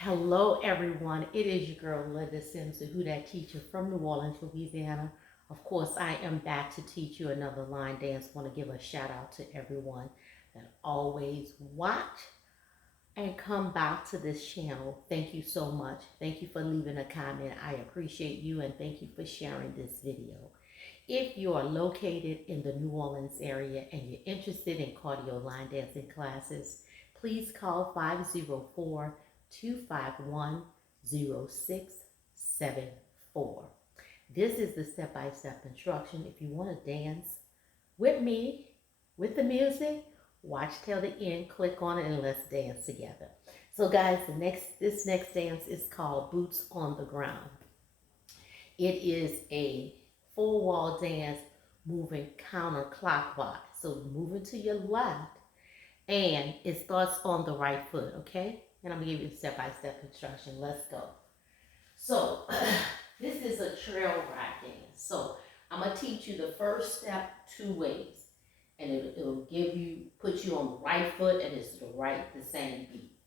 Hello, everyone. It is your girl, Linda Sims, the Who Dat teacher from New Orleans, Louisiana. Of course, I am back to teach you another line dance. Want to give a shout out to everyone that always watch and come back to this channel. Thank you so much. Thank you for leaving a comment. I appreciate you and thank you for sharing this video. If you are located in the New Orleans area and you're interested in cardio line dancing classes, please call 504-251-0674. This is the step-by-step instruction. If you want to dance with me, with the music, watch till the end, click on it, and let's dance together. So guys, this next dance is called Boots on the Ground. It is a full wall dance moving counterclockwise. So moving to your left, and it starts on the right foot, okay? And I'm gonna give you the step-by-step instruction. Let's go. So this is a trail ride dance. So I'm gonna teach you the first step two ways, and it'll put you on the right foot, and it's the same beat.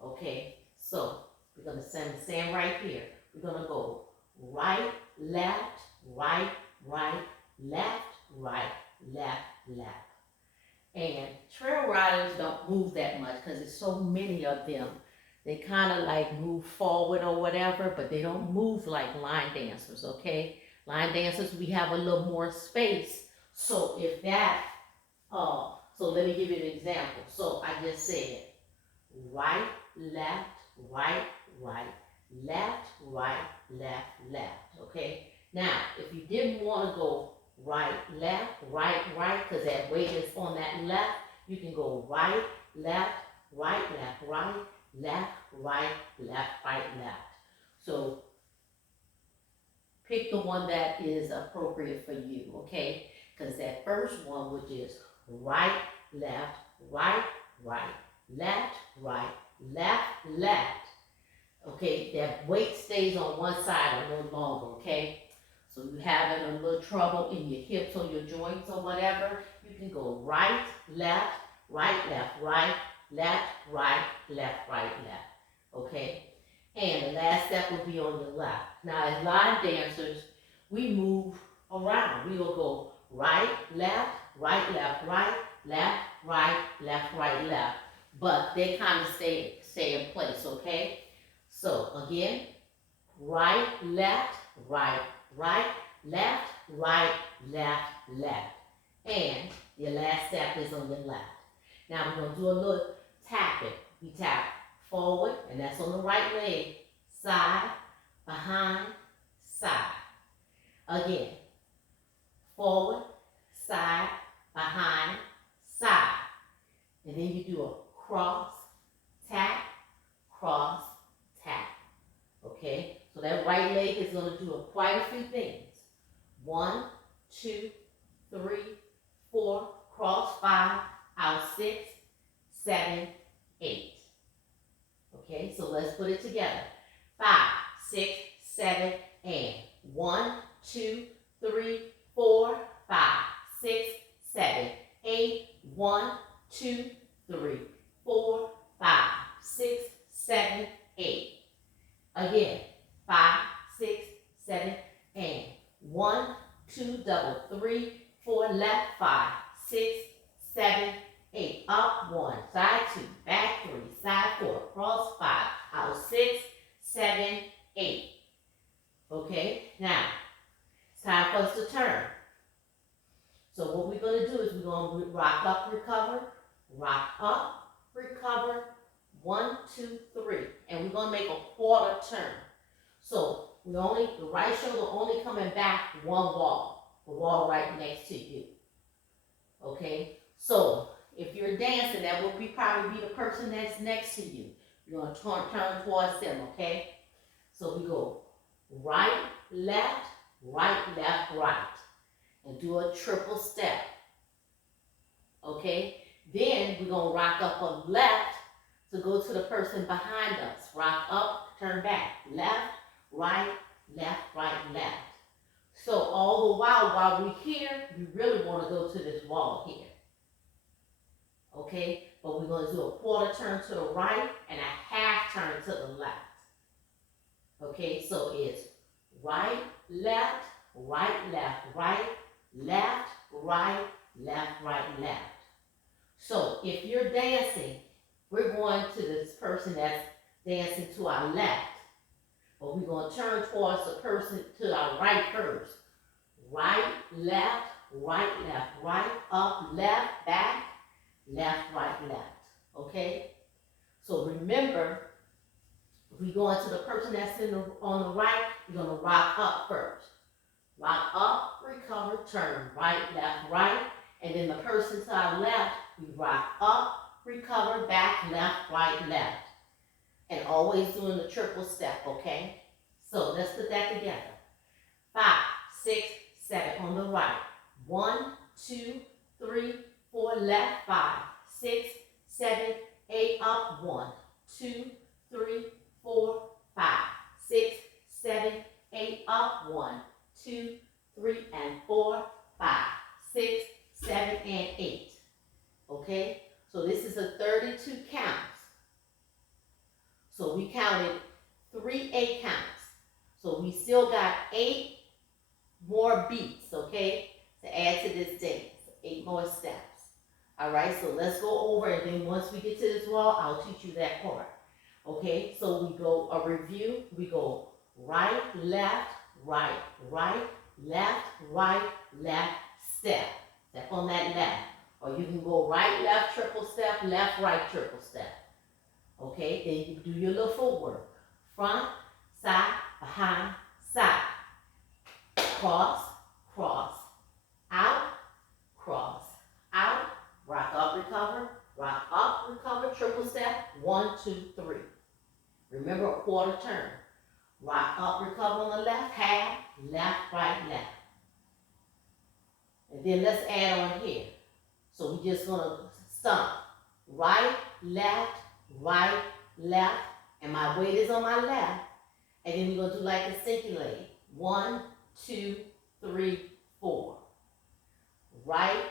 Okay, so we're gonna stand right here. We're gonna go right, left, right, right, left, right, left, left. And trail riders don't move that much because there's so many of them. They kind of like move forward or whatever, but they don't move like line dancers, okay? Line dancers, we have a little more space. So if that, so let me give you an example. So I just said right, left, right, right, left, right, left, left, okay? Now, if you didn't want to go right, left, right, right, because that weight is on that left, you can go right, left, right, left, right, left, right, left, right, left. So pick the one that is appropriate for you, okay? Because that first one, which is right, left, right, right, left, right, left, left, okay, that weight stays on one side a little longer, okay? So you having a little trouble in your hips or your joints or whatever, you can go right, left, right, left, right, left, right, left, right, left, okay? And the last step will be on your left. Now as line dancers, we move around. We will go right, left, right, left, right, left, right, left, right, left. But they kind of stay in place, okay? So again, right, left, right, right, left, right, left, left. And your last step is on your left. Now we're going to do a little tapping. We tap forward, and that's on the right leg, side, behind, side. Again, forward, side, behind, side. And then you do a cross, tap, cross, tap. Okay? So that right leg is going to do quite a few things. 1, 2, 3, 4, cross 5, out 6, 7, 8. Okay, so let's put it together. 5, 6, 7, and 1, 2, 3, 4, 5, 6, 7, 8, 1, 2, 3, 4, 5, 6, 7, 8. Again, 5, 6, 7, and 1, 2, double, 3, 4, left, 5, 6, 7, 8. Up 1, side 2, back 3, side 4, cross 5, out 6, 7, 8. Okay, now it's time for us to turn. So what we're going to do is we're going to rock up, recover, rock up, recover, 1, 2, 3, and we're going to make a quarter turn. So the right shoulder only coming back one wall, the wall right next to you. Okay, so if you're dancing, that will probably be the person that's next to you. You're going to turn towards them, okay? So we go right, left, right, left, right, and do a triple step. Okay, then we're going to rock up on left to go to the person behind us. Rock up, turn back, left, right, left, right, left. So all the while we're here, we really want to go to this wall here. Okay, but we're going to do a quarter turn to the right and a half half turn to the left. Okay, so it's right, left, right, left, right, left, right, left, right, left. So if you're dancing, we're going to this person that's dancing to our left, but we're going to turn towards the person to our right first. Right, left, right, up, left, back, left, right, left. Okay? So remember, if we go into the person that's on the right, you're going to rock up first. Rock up, recover, turn, right, left, right. And then the person to our left, we rock up, recover, back, left, right, left. And always doing the triple step, okay? So let's put that together. 5, 6, 7 on the right. 1, 2, 3, 4, left, 5, 6, 7, 8, up, 1, 2, 3, 4, 5, 6, 7, 8, up, 1, 2, 3, and 4, 5, 6, 7, and 8. Okay? So this is a 32 counts. So we counted 3 8 counts. So we still got 8 more beats, okay, to add to this dance. 8 more steps. All right, so let's go over, and then once we get to this wall, I'll teach you that part. Okay, so we go a review. We go right, left, right, right, left, right, left, step. Step on that left. Or you can go right, left, triple step, left, right, triple step. Okay, then you do your little footwork. Front, side, behind, side. Cross, cross, out, cross, out, rock up, recover, triple step, 1, 2, 3. Remember a quarter turn. Rock up, recover on the left, half, left, right, left. And then let's add on here. So we're just gonna stomp. Right, left, and my weight is on my left. And then we're gonna do like a stinky leg. 1, 2, 3, 4. Right.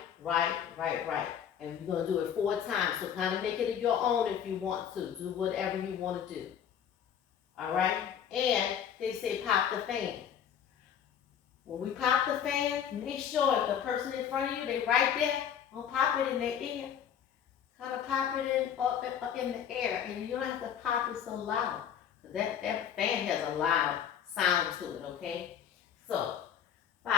And we're going to do it 4 times. So kind of make it your own if you want to. Do whatever you want to do. All right? And they say pop the fan. When we pop the fan, make sure if the person in front of you, they right there, don't pop it in their ear. Kind of pop it up in the air. And you don't have to pop it so loud. That fan has a loud sound to it, okay? So, 5,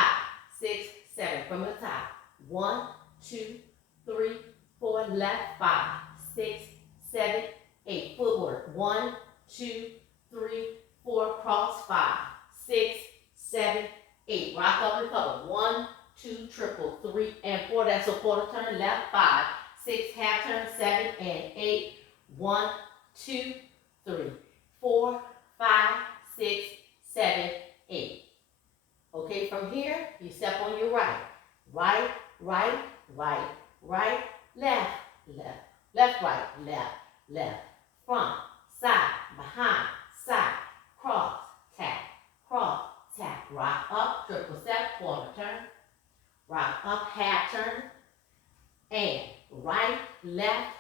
6, 7 from the top. 1, 2, 3, 4, left, 5, 6, 7, 8. Footwork. 1, 2, 3, 4, cross, 5, 6, 7, 8. Rock up, recover. 1, 2, triple, 3, and 4. That's a quarter turn. Left, 5, 6, half turn, 7, and 8. 1, 2, 3, 4, 5, 6, 7, 8. Okay, from here, you step on your right. Right, left, right, left. Front, side, behind, side, cross, tap, rock up, triple step, quarter turn, rock up, half turn, and right, left,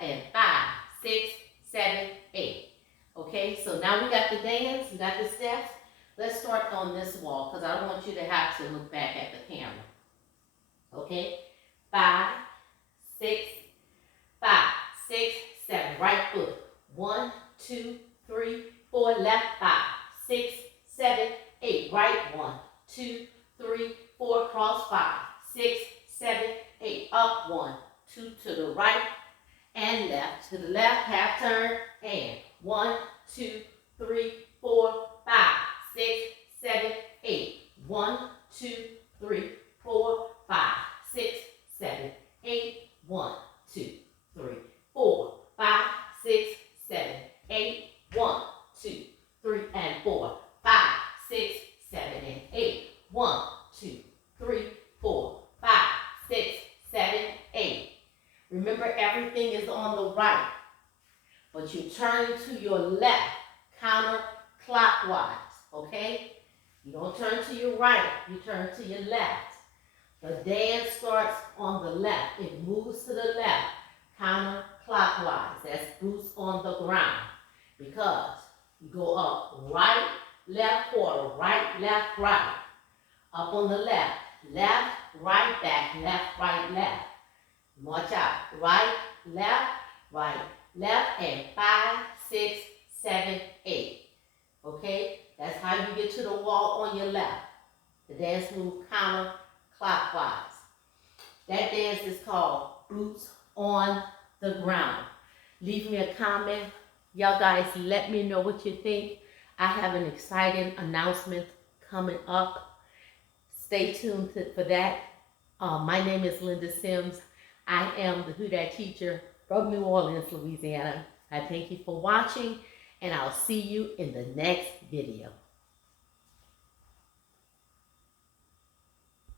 and 5, 6, 7, 8. Okay, so now we got the dance, we got the steps. Let's start on this wall because I don't want you to have to look back at the camera. Okay, 5, 6, 7. Right foot. 1, 2, 3, 4. Left, 5, 6, 7, 8. Right. 1, 2, 3, 4. Cross. 5, 6, 7, 8. Up. 1, 2 to the right and left. To the left. Half turn and 1, 2, 3, 4, 5, 6, 7, 8. 1, 2, 3, 4, 5, 6, 7, 8. 1, 2, 3, 4, 5, 6, 7, 8. 1, 2, 3, and 4. 5, 6, 7, and 8. 1, 2, 3, 4, 5, 6, 7, 8. Remember, everything is on the right, but you turn to your left, counterclockwise. Okay? You don't turn to your right, you turn to your left. The dance starts on the left. It moves to the left, clockwise. That's boots on the ground. Because you go up right, left quarter, right, left, right. Up on the left, left, right, back, left, right, left. Watch out. Right, left, and 5, 6, 7, 8. Okay? That's how you get to the wall on your left. The dance move counterclockwise. That dance is called boots on the ground. Leave me a comment. Y'all guys, let me know what you think. I have an exciting announcement coming up. Stay tuned for that. My name is Linda Sims. I am the Who Dat teacher from New Orleans, Louisiana. I thank you for watching, and I'll see you in the next video.